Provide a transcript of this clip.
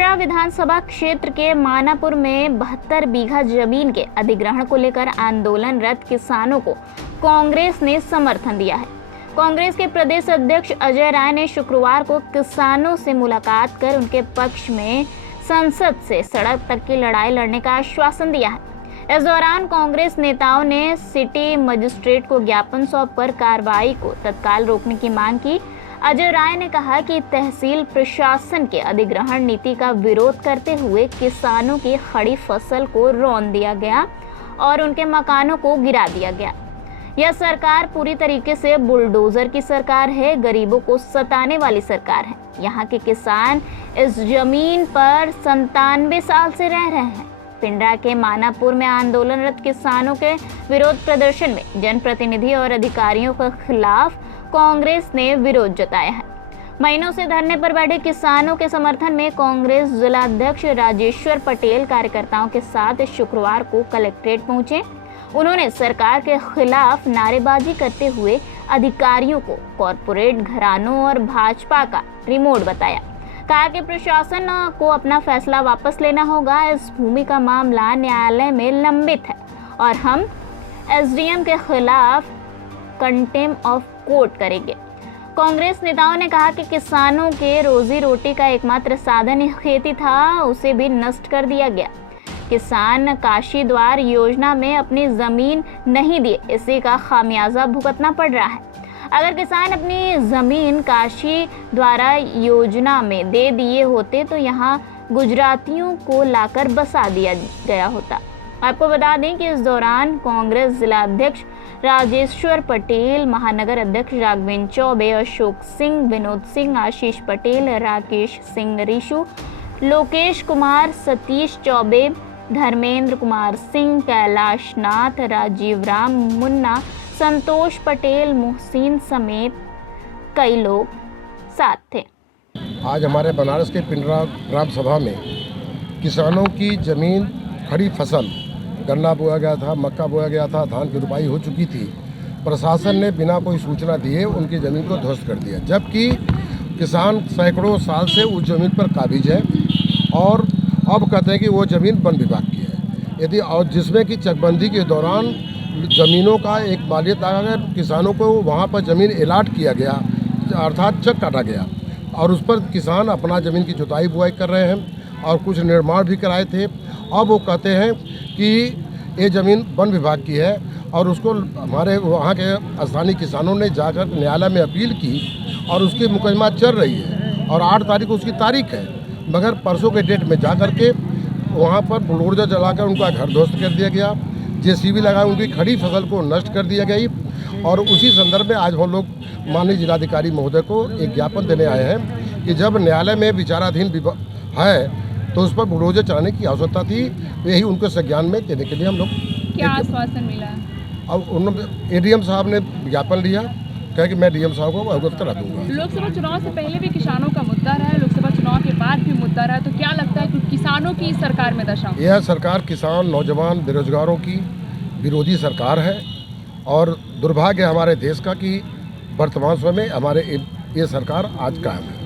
पिंडरा विधानसभा क्षेत्र के मानापुर में 72 बीघा जमीन के अधिग्रहण को लेकर आंदोलनरत किसानों को कांग्रेस ने समर्थन दिया है। कांग्रेस के प्रदेश अध्यक्ष अजय राय ने शुक्रवार को किसानों से मुलाकात कर उनके पक्ष में संसद से सड़क तक की लड़ाई लड़ने का आश्वासन दिया है। इस दौरान कांग्रेस नेताओं ने सिटी मजिस्ट्रेट को ज्ञापन सौंपकर कार्रवाई को तत्काल रोकने की मांग की। अजय राय ने कहा कि तहसील प्रशासन के अधिग्रहण नीति का विरोध करते हुए किसानों की खड़ी फसल को रौंद दिया गया और उनके मकानों को गिरा दिया गया। यह सरकार पूरी तरीके से बुलडोजर की सरकार है, गरीबों को सताने वाली सरकार है। यहाँ के किसान इस जमीन पर 97 साल से रह रहे हैं। पिंडरा के मानापुर में आंदोलनरत किसानों के विरोध प्रदर्शन में जनप्रतिनिधि और अधिकारियों के खिलाफ कांग्रेस ने विरोध जताया है। महीनों से धरने पर बैठे किसानों के समर्थन में कांग्रेस जिलाध्यक्ष राजेश्वर पटेल कार्यकर्ताओं के साथ शुक्रवार को कलेक्ट्रेट पहुंचे। उन्होंने सरकार के खिलाफ नारेबाजी करते हुए अधिकारियों को कॉरपोरेट घरानों और भाजपा का रिमोट बताया। कहा कि प्रशासन को अपना फैसला वापस लेना होगा। इस भूमि का मामला न्यायालय में लंबित है और हम एसडीएम के खिलाफ कंटेम्प्ट ऑफ कोर्ट करेंगे। कांग्रेस नेताओं ने कहा कि किसानों के रोजी रोटी का एकमात्र साधन खेती था, उसे भी नष्ट कर दिया गया। किसान काशी द्वार योजना में अपनी जमीन नहीं दिए, इसी का खामियाजा भुगतना पड़ रहा है। अगर किसान अपनी जमीन काशी द्वारा योजना में दे दिए होते तो यहाँ गुजरातियों को लाकर बसा दिया गया होता। आपको बता दें कि इस दौरान कांग्रेस जिलाध्यक्ष राजेश्वर पटेल, महानगर अध्यक्ष राघवेंद्र चौबे, अशोक सिंह, विनोद सिंह, आशीष पटेल, राकेश सिंह रिशु, लोकेश कुमार, सतीश चौबे, धर्मेंद्र कुमार सिंह, कैलाश नाथ, राजीव राम, मुन्ना, संतोष पटेल, मोहसिन समेत कई लोग साथ थे। आज हमारे बनारस के पिंडरा ग्राम सभा में किसानों की जमीन, खड़ी फसल, गन्ना बोया गया था, मक्का बोया गया था, धान की रुपाई हो चुकी थी। प्रशासन ने बिना कोई सूचना दिए उनकी ज़मीन को ध्वस्त कर दिया, जबकि किसान सैकड़ों साल से उस ज़मीन पर काबिज है और अब कहते हैं कि वो ज़मीन वन विभाग की है। यदि और जिसमें कि चकबंदी के दौरान ज़मीनों का एक मालियत अगर किसानों को वहाँ पर ज़मीन अलाट किया गया, अर्थात चक काटा गया और उस पर किसान अपना ज़मीन की जुताई बुआई कर रहे हैं और कुछ निर्माण भी कराए थे। अब वो कहते हैं कि ये ज़मीन वन विभाग की है और उसको हमारे वहाँ के स्थानीय किसानों ने जाकर न्यायालय में अपील की और उसकी मुकदमा चल रही है और 8 तारीख को उसकी तारीख है। मगर परसों के डेट में जा कर के वहाँ पर बुलडोजर जलाकर उनका घर ध्वस्त कर दिया गया, जेसीबी लगा उनकी खड़ी फसल को नष्ट कर दिया गई। और उसी संदर्भ में आज हम लोग माननीय जिलाधिकारी महोदय को एक ज्ञापन देने आए हैं कि जब न्यायालय में विचाराधीन है तो उस पर बुलडोजर चलाने की आवश्यकता थी। यही उनके संज्ञान में देने के लिए हम लोग क्या आश्वासन मिला है? अब उन्होंने एडीएम साहब ने ज्ञापन लिया, कहा कि मैं डीएम साहब को अवगत करा दूंगा। लोकसभा चुनाव से पहले भी किसानों का मुद्दा रहा है, लोकसभा चुनाव के बाद भी मुद्दा रहा है, तो क्या लगता है कि किसानों की सरकार में दशा? यह सरकार किसान, नौजवान, बेरोजगारों की विरोधी सरकार है और दुर्भाग्य हमारे देश का कि वर्तमान समय में हमारे ये सरकार आज कायम है।